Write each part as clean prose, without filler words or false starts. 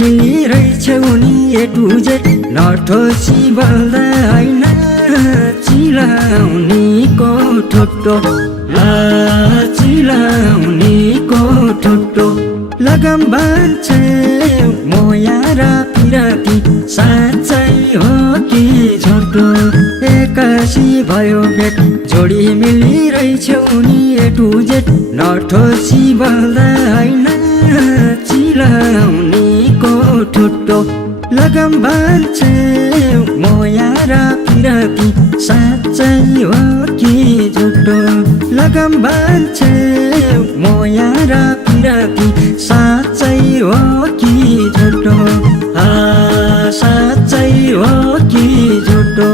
मिली रहेछौ नि ए टु जेड नठोसी बल्दा हैन चिलाउनीको ठोटो चिलाउनीको ठोटो लगम बान्छे मोया र पिराती साँच्चै हो कि झोटो एक्कासी भयो भेट जोडी मिली रहेछौ नि ए टु जेड नठोसी बल्दा हैन चिलाउनीको ठोटो लगम बान्छे मोया र पिराती साँच्चै हो कि झुटो लगम बान्छे मोया र पिराती साँच्चै हो कि झुटो साँच्चै हो कि झुटो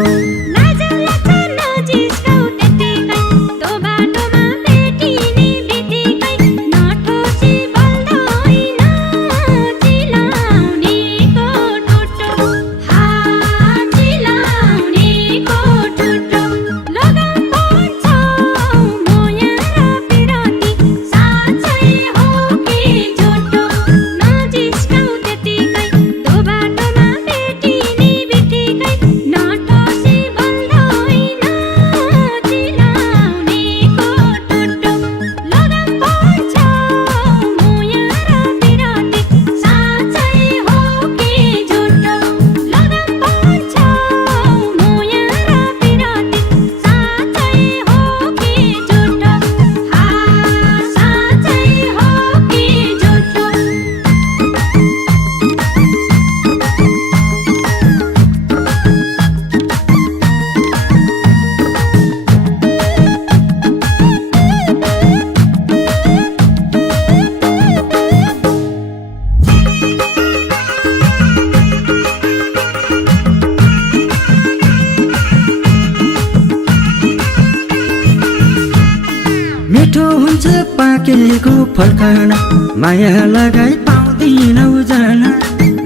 मिठो हुन्छ पाकेको फर्कना माया लगाई पाउँदिनौ जाना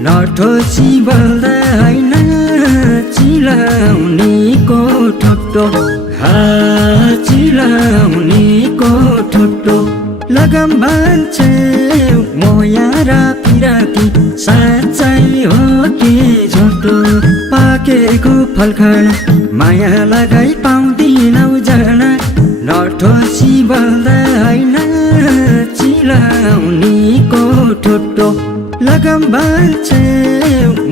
नठोसी बल्दा हैन चिलाउनीको ठोटो चिलाउनीको ठोटो लगम बान्छे मोया र पिराती साँच्चै हो कि झोटो पाकेको फर्कना माया लगाई पाउँदिनौ जाना नठोसी बल्दा हैन चिलाउनीको ठोटो लगम बान्छे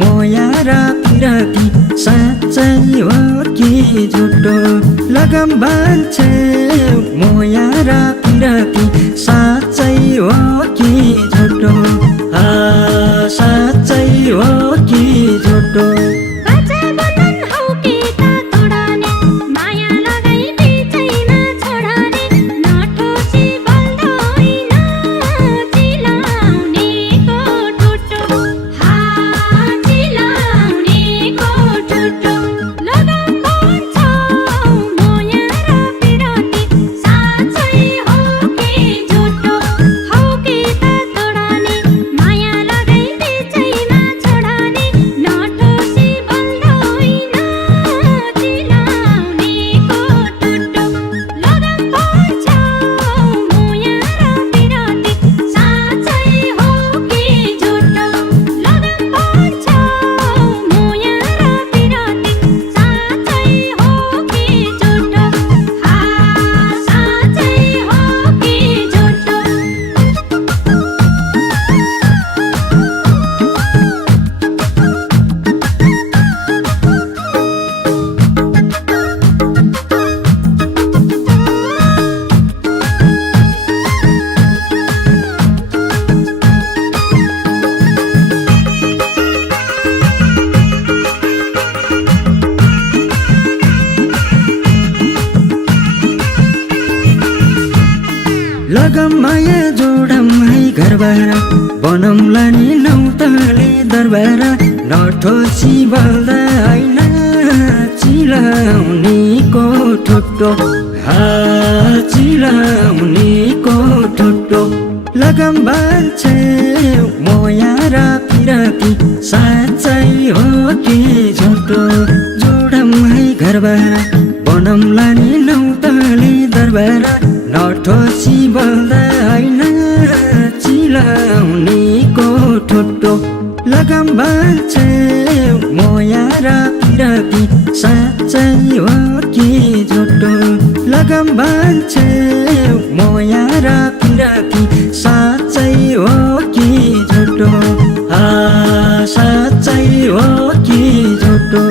मोया र पिराती साँच्चै हो कि झुटो लगम बान्छे मोया र पिराती साँच्चै हो कि झुटो साँच्चै हो कि झुटो लगम माया जोडम है घरबारा बनौला नि नौतले दरबारा नठोसी बल्दा हैन चिलाउनीको ठोटो चिलाउनीको ठोटो लगम बान्छे मोया र पिराती साँच्चै हो कि झोटो जोडम है घरबारा बनौला नि नौतले दरबारा नठोसी बल्दा हैन चिलाउनीको ठोटो लगम बाल्छे मोया र पिरती साँच्चै हो कि झुटो लगम बाल्छे मोया र पिरती साँच्चै हो कि झुटो साँच्चै हो कि झुटो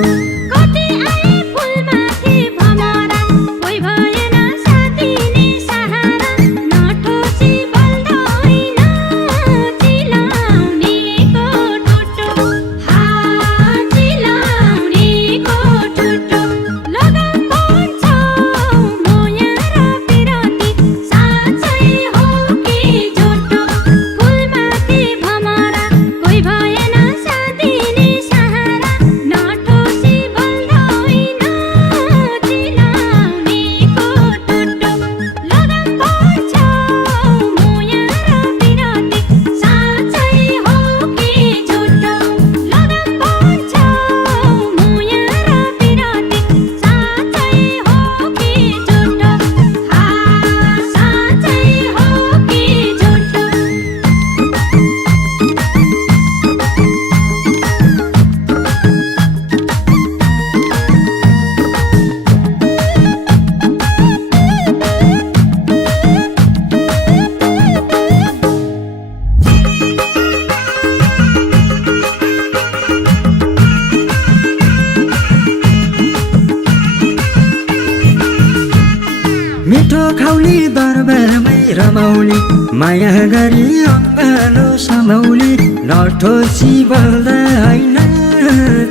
मिठो खाउली दरबारमै रमाउली माया गरी अङ्गालो समाउली नठोसी बल्दा होइन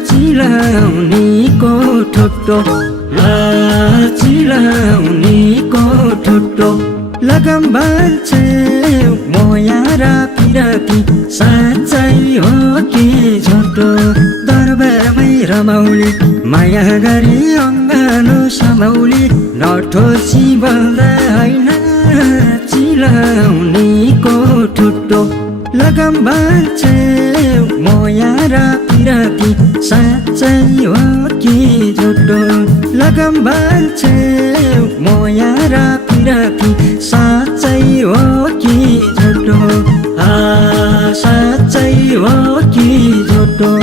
चिलाउनीको ठुटो चिलाउनीको ठुटो लगम बाल्छे मोया र पिरती साँच्चै हो कि झुटो दरबारमै रमाउली माया गरी अङ्गालो समाउली नठोसी बल्दा होइन चिलाउनीको ठुटो लगम बाल्छे मोया र पिरती साँच्चै हो कि झुटो लगम बाल्छे मोया र पिरती साँच्चै हो कि झुटो साँच्चै हो कि झुटो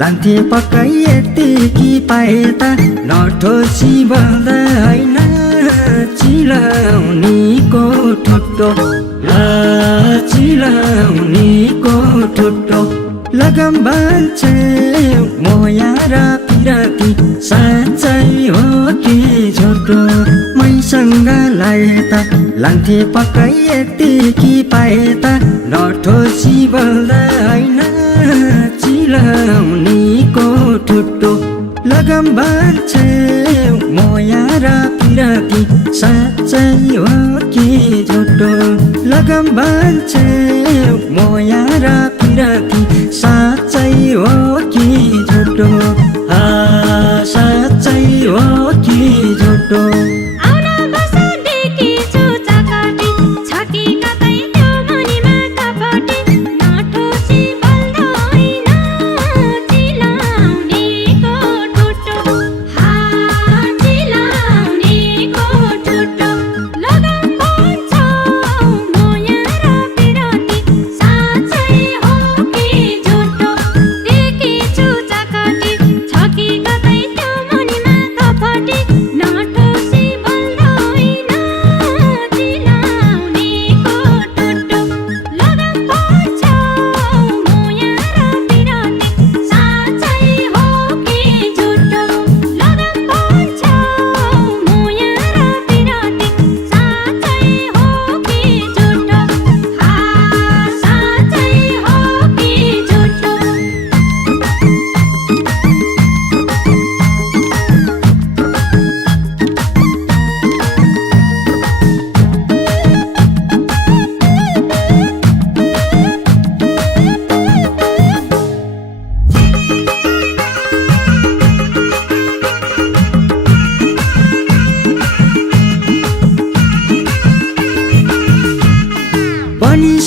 लान्थे पक्कै यतिकी पाए त नठोसी बल्दा होइन चिलाउनीको ठुटो चिलाउनीको ठुटो लगम बाल्छे मोया र पिरती साँच्चै हो कि झुटो मैसँग लाए त लान्थे पक्कै यतिकी पाए त नठोसी बल्दा होइन चिलाउनीको ठुटो लगम बाल्छे मोया र पिरती साँच्चै हो कि झुटो लगम बाल्छे मोया र पिरती साँच्चै हो कि झुटो साँच्चै हो कि झुटो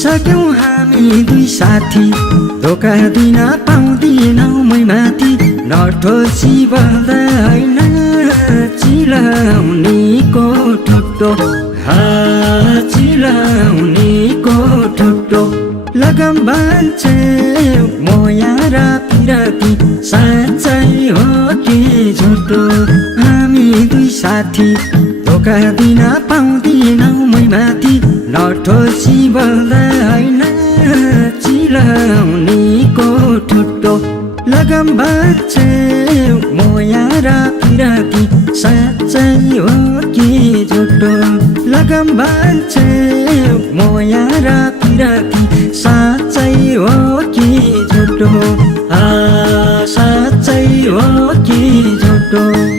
सक्यौं हामी दुई साथी धोका दिन पाउँदिनौ मै माथि नठोसी बल्दा होइन चिलाउनेको ठुटो चिलाउनेको ठुटो लगम बान्छे मोया र पिराती साँच्चै हो कि झुटो हामी दुई साथी धोका दिन पाउँदिनौ मै माथि नठोसी बल्दा होइन चिलाउनेको ठुटो लगम बान्छे मोया र पिराती साँच्चै हो कि झुटो लगम बान्छे मोया र पिराती साँच्चै हो कि झुटो साँच्चै हो कि झुटो।